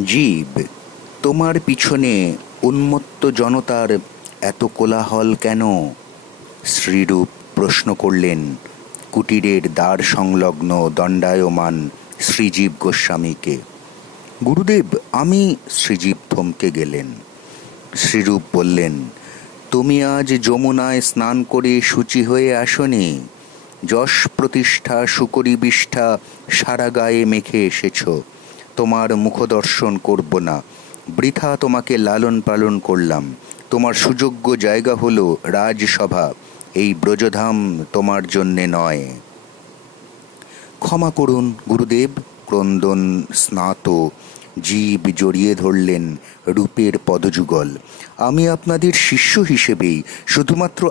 জীব, তোমার পিছনে উন্মত্ত জনতার এত কোলাহল কেন? শ্রীরূপ প্রশ্ন করলেন কুটিরের দ্বার সংলগ্ন দণ্ডায়মান শ্রীজীব গোস্বামীকে। গুরুদেব, আমি। শ্রীজীব থমকে গেলেন। শ্রীরূপ বললেন, তুমি আজ যমুনায় স্নান করে শুচি হয়ে আসনি। যশ প্রতিষ্ঠা শুকরী বিষ্ঠা সারা গায়ে মেখে এসেছ। তোমার মুখদর্শন করব না, বৃথা তোমাকে লালন পালন করলাম। তোমার সুযোগ্য জায়গা হলো রাজসভা, এই ব্রজধাম তোমার জন্যে নয়। ক্ষমা করুন গুরুদেব। ক্রন্দন স্নাত জীব জড়িয়ে ধরলেন রূপের পদযুগল। আমি আপনাদের শিষ্য হিসেবেই শুধুমাত্র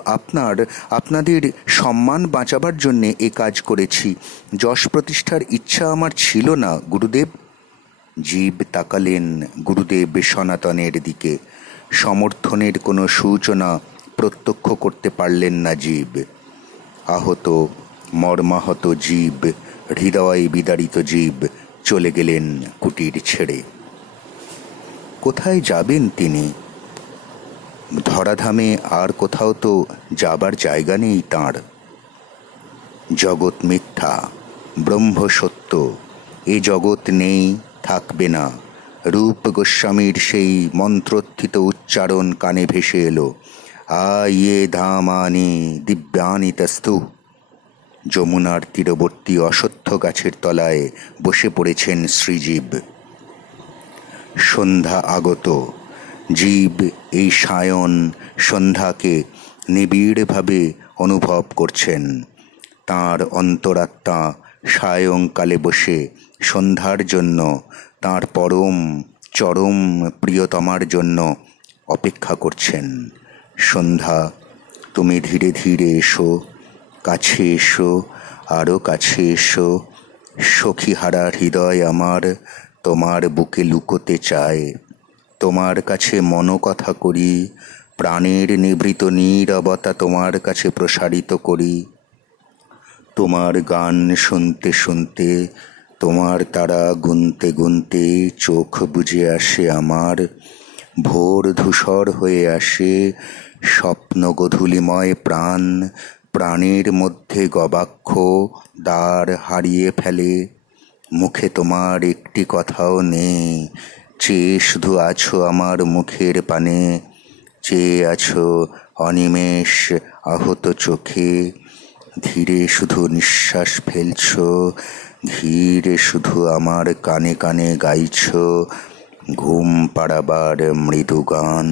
আপনাদের সম্মান বাঁচাবার জন্যে এ কাজ করেছি। যশ প্রতিষ্ঠার ইচ্ছা আমার ছিল না গুরুদেব। জীব তাকালেন গুরুদেব সনাতনের দিকে। সমর্থনের কোনো সূচনা প্রত্যক্ষ করতে পারলেন না জীব। আহত মর্মাহত জীব, হৃদয় বিদারিত জীব চলে গেলেন কুটির ছেড়ে। কোথায় যাবেন তিনি? ধরাধামে আর কোথাও তো যাবার জায়গা নেই তাঁর। জগৎ মিথ্যা, ব্রহ্ম সত্য। এ জগৎ নেই, থাকবে না। রূপ গোস্বামীর সেই মন্ত্রোত্থিত উচ্চারণ কানে ভেসে এলো, আ ইয়ে ধামানি দিব্যানি তস্তু। যমুনার তীরবর্তী অশ্বত্থ গাছের তলায় বসে পড়েছেন শ্রীজীব। সন্ধ্যা আগত। জীব এই সায়ন সন্ধ্যাকে নিবিড়ভাবে অনুভব করছেন। তাঁর অন্তরাত্মা সায়ংকালে বসে সন্ধ্যার জন্য, তাঁর পরম চরম প্রিয়তমার জন্য অপেক্ষা করছেন। সন্ধ্যা, তুমি ধীরে ধীরে এসো, কাছে এসো, আরও কাছে এসো। সখীহারা হৃদয় আমার তোমার বুকে লুকোতে চায়। তোমার কাছে মনোকথা করি, প্রাণের নিভৃত নীরবতা তোমার কাছে প্রসারিত করি। তোমার গান শুনতে শুনতে, তোমার তারা গুনতে গুনতে চোখ বুজে আসে আমার। ভোর ধূসর হয়ে আসে, স্বপ্ন গধূলিময় প্রাণ প্রাণের মধ্যে গবাক্ষ দ্বার হারিয়ে ফেলে। মুখে তোমার একটি কথাও নেই, চেয়ে শুধু আছো আমার মুখের পানে। চেয়ে আছো অনিমেষ আহত চোখে। ধীরে শুধু নিঃশ্বাস ফেলছ, ধীরে শুধু আমার কানে কানে গাইছ ঘুম পাড়াবার মৃদু গান।